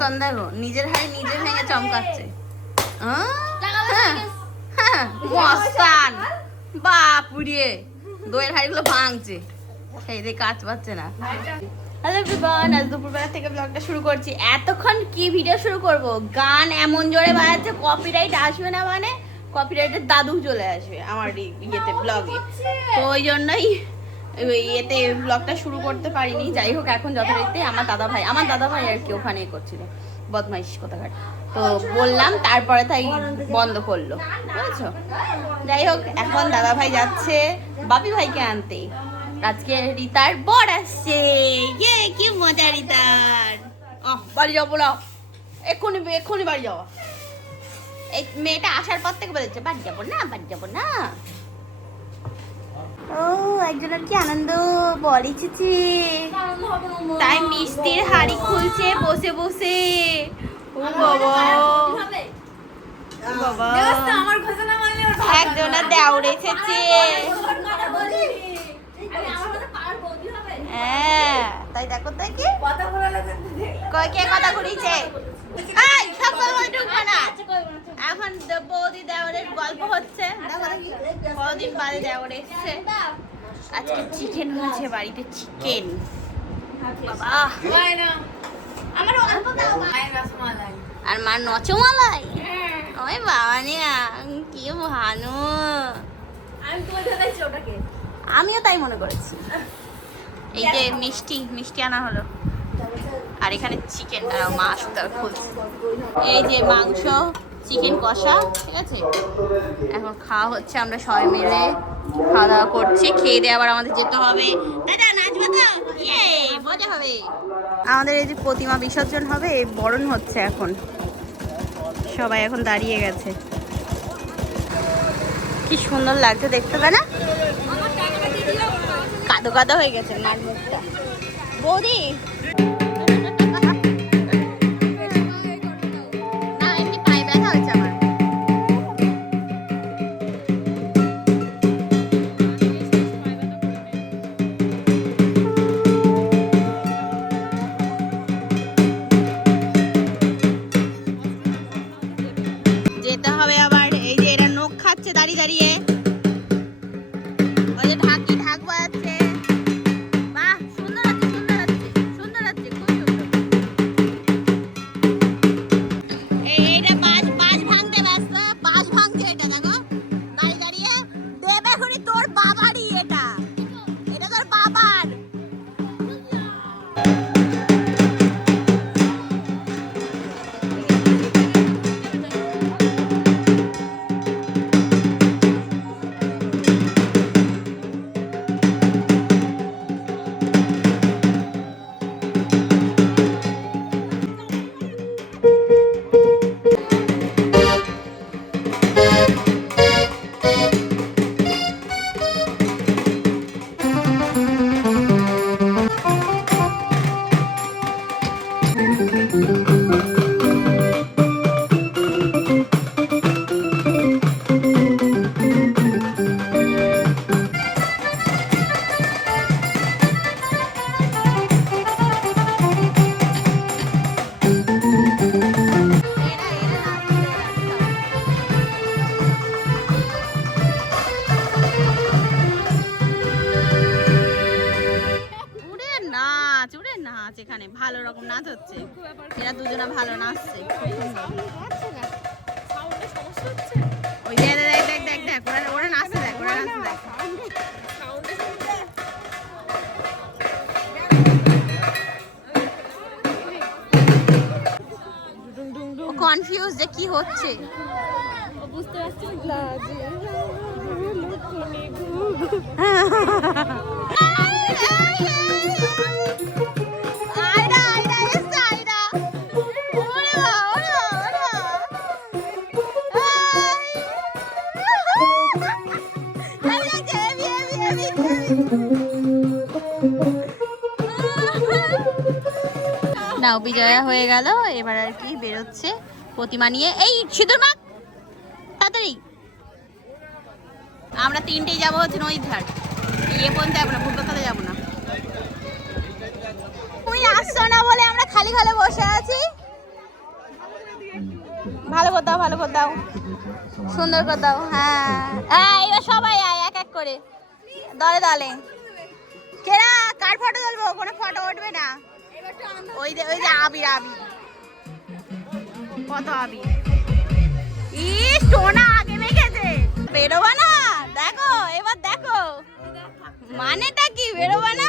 মস্তান দেখো, নিজের হাড়ি নিজে ভেঙে চমকাচ্ছে। মস্তান বাপুরে, দইয়ের হাড়িগুলো ভাঙছে, সেই দিয়ে কাজ পাচ্ছে না। হ্যালো এভরিওয়ান, আজ দুপুরবেলা থেকে ব্লগটা শুরু করছি। এতক্ষণ কি ভিডিও শুরু করব, গান এমন জোরে বাজাচ্ছে কপিরাইট আসবে না, মানে কপিরাইটের দাদু চলে আসবে আমার ইয়েতে ব্লগে, তো ওই জন্যই ইয়েতে ব্লগটা শুরু করতে পারিনি। যাই হোক, এখন যথারীতি আমার দাদা ভাই আর কি ওখানে করছিল বদমাইশ কোথাকার, তো বললাম, তারপরে তাই বন্ধ করলো, বুঝেছো। যাই হোক, এখন দাদা ভাই যাচ্ছে বাপি ভাইকে আনতে। আজকে রিতার বর আসছে, ইয়ে কি মজা রিতার। বাড়ি যাবো না, এক্ষুনি বাড়ি যাওয়া। এই মেয়েটা আসার পর থেকে বলেছে বাড়ি যাবো না। ও একজনের কি আনন্দ বলেছে, তাই মিষ্টির হাড়ি খুলছে বসে বসে। ও বাবা একজনের দেওর এসেছে। হ্যাঁ তাই দেখো, তাই কি কে কথা ঘুরিয়েছে। এখন বৌদি দেওরের গল্প হচ্ছে, কদিন বাদে দেওর এসছে। আজকে চিকেন হয়েছে বাড়িতে, চিকেন। আর মার নচমালাই, ওই বাবা নিয়া কি ভালো, আমিও তাই মনে করেছি। এই যে মিষ্টি আনা হলো, আর এখানে চিকেন, মাছ খুলছে। এই যে মাংস, চিকেন কষা, ঠিক আছে। এখন খাওয়া হচ্ছে, আমরা সবাই মিলে খাওয়া দাওয়া করছি। খেয়ে দিয়ে আবার আমাদের যেতে হবে, মজা হবে। আমাদের এই যে প্রতিমা বিসর্জন হবে, বরণ হচ্ছে এখন, সবাই এখন দাঁড়িয়ে গেছে। কি সুন্দর লাগছে দেখতে, তাই না? কাদো কাদো হয়ে গেছে মার মুখটা। বৌদি যেতে হবে আবার। এই যে এরা নখ খাচ্ছে দাঁড়িয়ে দাঁড়িয়ে, ওই যে ঢাক বাজাচ্ছে। বাহ, সুন্দর আছে, খুব সুন্দর। এইটা বাজ ভাঙতে ব্যস্ত, বাজ ভাঙছে এটা, দেখো দাঁড়িয়ে দাঁড়িয়ে। দেবে এখনই, তোর বাবারই এটা তোর বাবার। নাচ এখানে ভালো রকম নাচ হচ্ছে, এরা দুজনা ভালো নাচছে। ওই দেখ ওরা নাচতে দেখ, কনফিউজ যে কি হচ্ছে, বুঝতে পারছি। নাও বিজয়া হয়ে গেল, এবার আর কি বেরোচ্ছে প্রতিমা নিয়ে। এই সিঁদুর মাখ তাড়াতাড়ি। আমরা তিনটেই যাবো হচ্ছে নদীর ধার, ইয়ে পর্যন্ত যাবো না, ফুটবল যাবো না। তুমি আসছো না বলে আমরা খালি বসে আছি। ভালো করে দাও, ভালো করে দাও, সুন্দর করে দাও। হ্যাঁ হ্যাঁ, এবার সবাই আয় এক এক করে, দলে দলে। কেরা কার ফটো তুলবো? কোনো ফটো উঠবে না। ওই যে আবির, আবির কত আবির। ইস টোনা আগে মেখেছে। বেরোবা না? দেখো এবার দেখো মানেটা কি, বেরোবা না?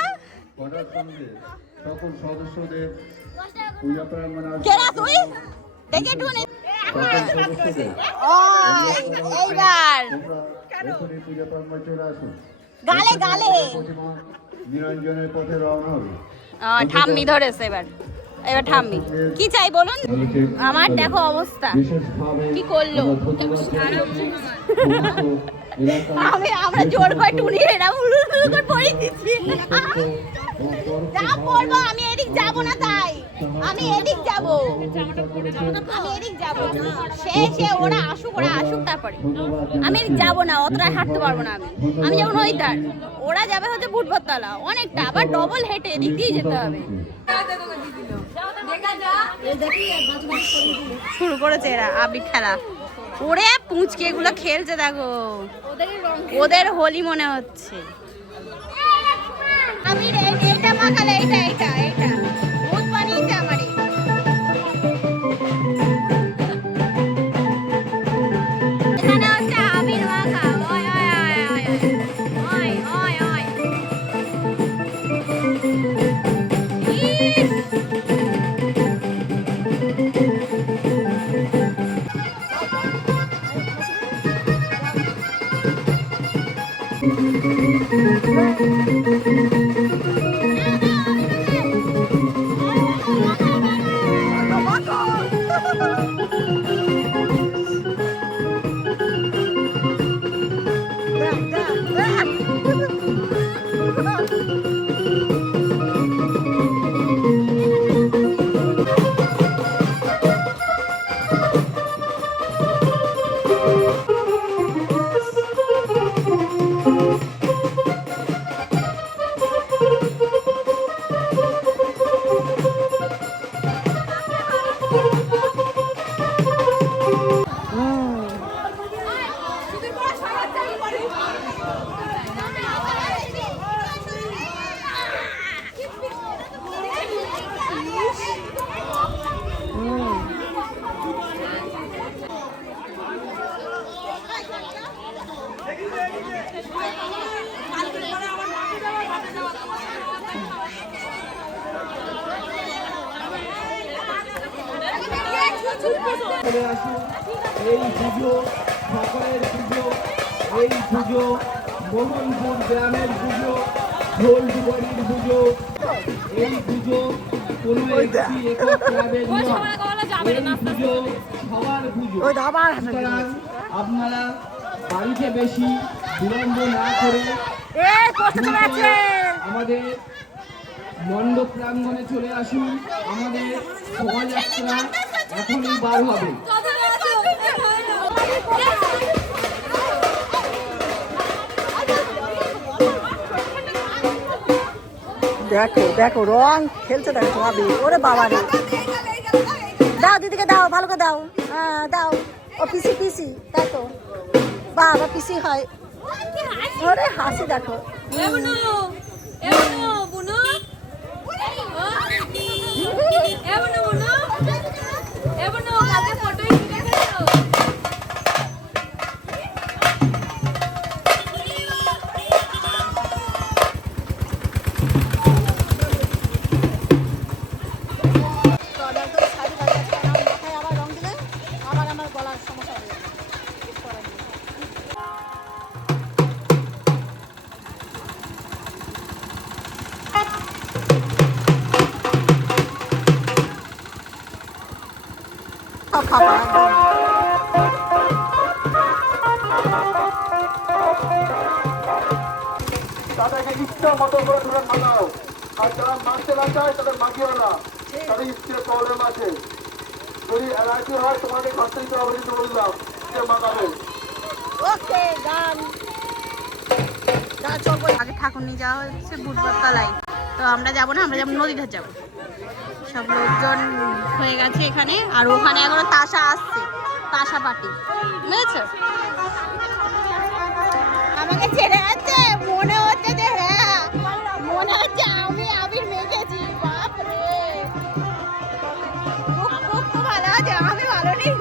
সকল সদস্যদের পূজা প্রাঙ্গণে কেরা তুই দেখে টুনে এইবার পূজা প্রাঙ্গণে চলে আসুন। গালে গালে নিরঞ্জনের পথে রওনা হবে। ঠাম্মি ধরেছে এবার, এবার ঠাম্মি কি চাই বলুন? আমার দেখো অবস্থা কি করলো। আমরা জোর করে টুনি এরা উলুল করে পড়ে দিচ্ছি। যা পড়বো আমি এদিক যাব না, তাই আমি এদিক যাব, আমি এদিক যাব। সে ওরা আসুক তারপরে আমি এদিক যাব না, অতটা হাঁটতে পারবো না। আমি যেমন ওই তার, ওরা যাবে হচ্ছে বুটবরতলা অনেকটা, আবার ডবল হেঁটে এদিক দিয়ে যেতে হবে। শুরু করেছে এরা আবির খেলা। ওরে পুঁচকে এগুলো খেলছে দেখো, ওদের হোলি মনে হচ্ছে। আবির এইটা মাখালে, এইটা ভূত বানিয়েছে আমারই। এখানে হচ্ছে আবির মাখা। ওই ওই ওই ওই চলে আসুন। এই পুজো সকলের পুজো, এই পুজো মোহনপুর গ্রামের পুজো, ঢোলডুবাড়ির পুজো। এই পুজো কোনো একটি একক ক্লাবের নয়, এই পুজো সবার পুজো। সুতরাং আপনারা বাড়িতে বেশি বিলম্ব না করে আমাদের মণ্ডপ প্রাঙ্গণে চলে আসুন। আমাদের শোভাযাত্রা এখনই বার হবে। দেখো দেখো রং খেলছে, দেখো সবাই। ওরে বাবা রে, দাও দিদিকে দাও, ভালো করে দাও। হ্যাঁ দাও। ও পিসি পিসি, দেখো বাবা পিসি হয়। ওরে হাসি দেখো। তাদেরকে ইচ্ছা মতো করে দূরে মানাও, আর যারা মানতে না চায় তাদের মাগিও না, তাদের ইচ্ছে প্রবলেম আছে। যদি এলাকি হয় তোমাদের ঘর থেকে অবহিত বললাম যে মানাবে। ওকে গান আগে ঠাকুর নিয়ে যাওয়া হচ্ছে বুটবরতলায়, তো আমরা যাবো না, আমরা যাবো নদীঘাট যাবো। সব লোকজন হয়ে গেছে এখানে, আর ওখানে এখনো তাসা আসছে, তাসা পাটি, বুঝেছো? আমাকে ছেড়ে যাচ্ছে, মনে হচ্ছে যে হ্যাঁ, মনে হচ্ছে আমি আবির মেখেছি। বাপরে, খুব তো ভালো আছে, আমি ভালো নেই।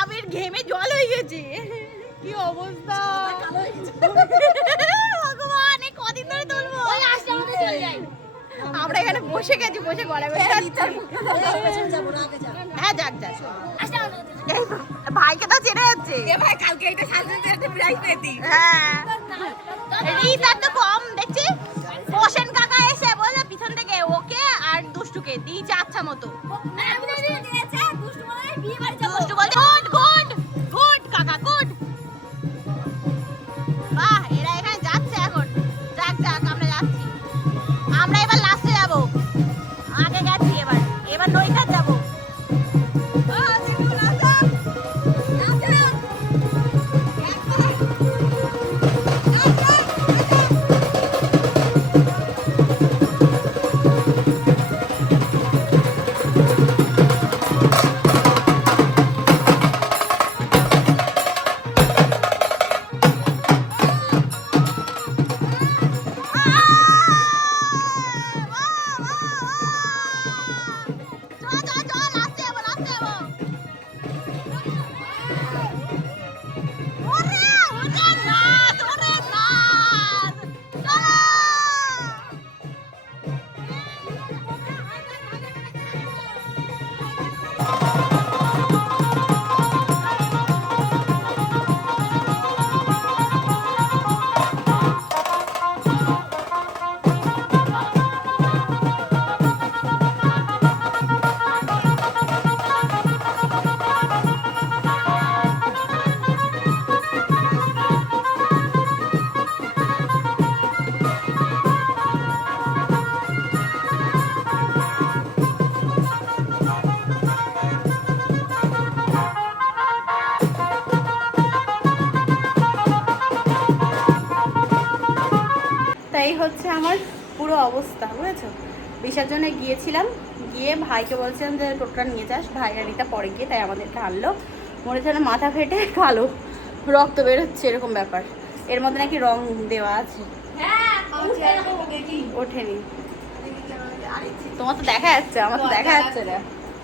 আবির ঘেমে জল হয়ে গেছে, কি অবস্থা ভগবান, কদিন ধরে তুলবো। আমরা এখানে বসে গেছি, বসে গলা হ্যাঁ যাক যাক। ভাইকে তো চেনে যাচ্ছে, ভাই কালকে একটা সাজতে প্রাইজ পেতি। হ্যাঁ রিতার তো কম দেখছি। পোষণ কাকা এসে বলে পিছন থেকে ওকে আর দুষ্টুকে দিয়েছে আচ্ছা মতো। দুষ্টু বলছে গুড গুড গুড কাকা গুড। বাহ, এরা এখানে যাচ্ছে এখন। যাক যাক, আমরা যাচ্ছি। আমরা এবার লাস্টে যাবো, আগে গেছি, এবার নৈঘাট যাবো। পুরো অবস্থা, বুঝেছো? বিসর্জনে গিয়েছিলাম, গিয়ে ভাইকে বলছিলাম যে টোটোটা নিয়ে যাস, ভাই আর রিতা পরে গিয়ে তাই আমাদেরকে আনলো। মনে হচ্ছে মাথা ফেটে কালো রক্ত বেরোচ্ছে, এরকম ব্যাপার। এর মধ্যে নাকি রং দেওয়া আছে। ওঠেনি। তোমার তো দেখা যাচ্ছে, আমার তো দেখা যাচ্ছে না,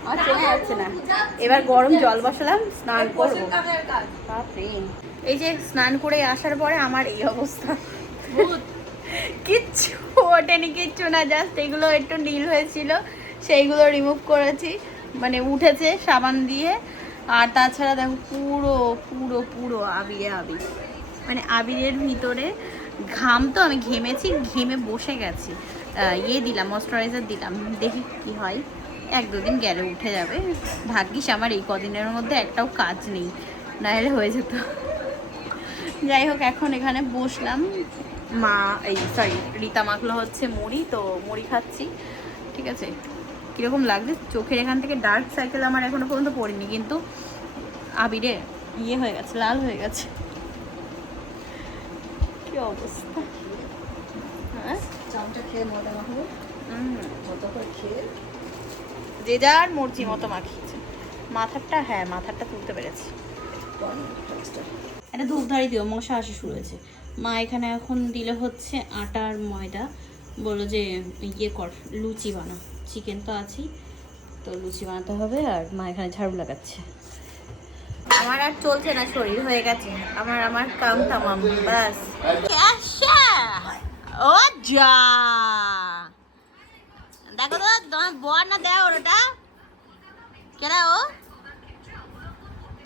আমার চেনা যাচ্ছে না। এবার গরম জল বসালাম, স্নান করবো। বাপরে, এই যে স্নান করে আসার পরে আমার এই অবস্থা, কিচ্ছু ওঠেনি, কিচ্ছু না, জাস্ট এগুলো একটু নীল হয়েছিল সেইগুলো রিমুভ করেছি, মানে উঠেছে সাবান দিয়ে। আর তাছাড়া দেখো পুরো পুরো পুরো আবিরে আবির, মানে আবিরের ভিতরে ঘাম, তো আমি ঘেমেছি, ঘেমে বসে গেছি। ইয়ে দিলাম, ময়শ্চারাইজার দিলাম, দেখি কি হয়, 1-2 দিন গেলে উঠে যাবে। ভাগ্যিস আমার এই কদিনের মধ্যে একটাও কাজ নেই, নাহলে হয়ে যেত। যাই হোক, এখন এখানে বসলাম, মা রিতা মাখলো হচ্ছে মুড়ি, তো মুড়ি খাচ্ছি। ঠিক আছে, কীরকম লাগছে? চোখের এখান থেকে ডার্ক সার্কেল আমার এখনো পর্যন্ত পড়েনি, কিন্তু আবিরে ইয়ে হয়ে গেছে, লাল হয়ে গেছে। কি অবস্থা! হ্যাঁ, চামচা খেয়ে মজা মাখবো, মতো করে খেয়ে যে যার মর্জি মতো মাখিয়েছে। মাথারটা, হ্যাঁ মাথারটা তুলতে পেরেছি। একটা ধূপধারি দিও, মশা আসা শুরু হয়েছে। মা এখানে এখন দিলে হচ্ছে আটার ময়দা, বললো যে ইয়ে কর, লুচি বানা। চিকেন তো আছেই, তো লুচি বানাতে হবে। আর মা এখানে ঝাড়ু লাগাচ্ছে। আমার আর চলছে না, শরীর হয়ে গেছে আমার কাম তামাম, বাস। ও যা, দেখো তো তোমার বর না দেও, ওটা কেরা? ও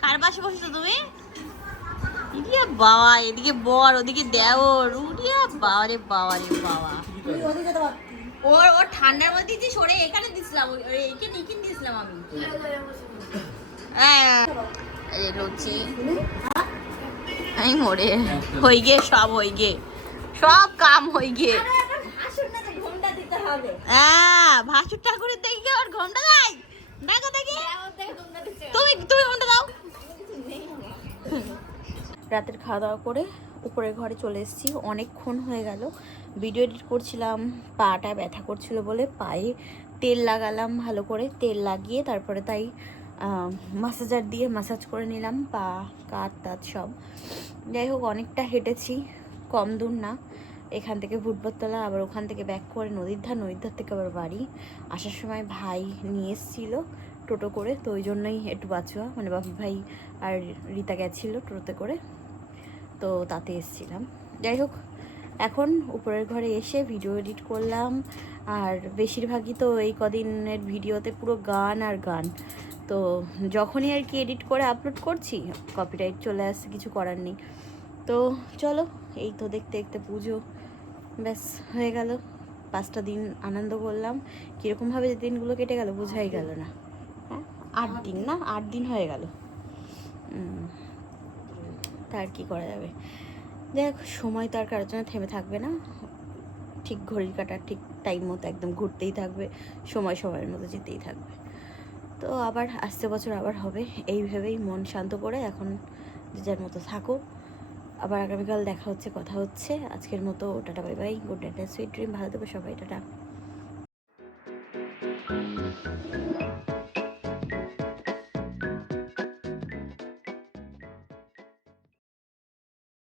কার পাশে বসেছো তুমি? ইডিয়া বাবা, এদিকে বর, ওদিকে দেওর, উড়িয়া বাবা রে বাবা রে বাবা। ওর ঠান্ডার মধ্যে দিচ্ছি, সরে এখানে দিছিলাম, এখানে দিছিলাম আমি। এই লুচি আমি মরে হই গে, সব হই গে, সব কাম হই গে। হ্যাঁ, ভাসুর ঠাকুরের দেখি ওর ঘোমটা দেয়, দেখো দেখি, তুমি ঘোমটা দাও। রাতের খাওয়া দাওয়া করে উপরের ঘরে চলে এসেছি, অনেকক্ষণ হয়ে গেল। ভিডিও এডিট করছিলাম, পাটা ব্যথা করছিল বলে পায়ে তেল লাগালাম, ভালো করে তেল লাগিয়ে তারপরে তাই মাসাজার দিয়ে মাসাজ করে নিলাম পা, কাঁধ টাত সব। যাই হোক, অনেকটা হেঁটেছি, কম দূর না। এখান থেকে ভুটবতলা, আবার ওখান থেকে ব্যাক করে নদীর ধার থেকে আবার বাড়ি। আসার সময় ভাই নিয়ে এসেছিলো টোটো করে, তো ওই জন্যই একটু বাঁচুয়া, মানে বাপি ভাই আর রিতা গেছিলো টোটোতে করে, তো তাতে এসেছিলাম। যাই হোক, এখন উপরের ঘরে এসে ভিডিও এডিট করলাম। আর বেশিরভাগই তো এই কদিনের ভিডিওতে পুরো গান আর গান, তো যখনই আর কি এডিট করে আপলোড করছি কপিরাইট চলে আসছে, কিছু করার নেই। তো চলো, এই তো দেখতে দেখতে পুজো ব্যাস হয়ে গেল। 5টা দিন আনন্দ করলাম, কীরকমভাবে যে দিনগুলো কেটে গেল বোঝাই গেল না। হ্যাঁ, 8 দিন না, 8 দিন হয়ে গেল। তার কি করা যাবে? দেখ, সময় তো আর কারোর জন্য থেমে থাকবে না, ঠিক ঘড়ির কাটার ঠিক টাইম মতো একদম ঘুরতেই থাকবে, সময়ের মতো যেতেই থাকবে। তো আবার আসছে বছর আবার হবে, এই ভেবেই মন শান্ত করে এখন যে যার মতো থাকো। আবার আগামীকাল দেখা হচ্ছে, কথা হচ্ছে। আজকের মতো tata, bye bye, good night, sweet dream, ভালো থেকো সবাই, টাটা।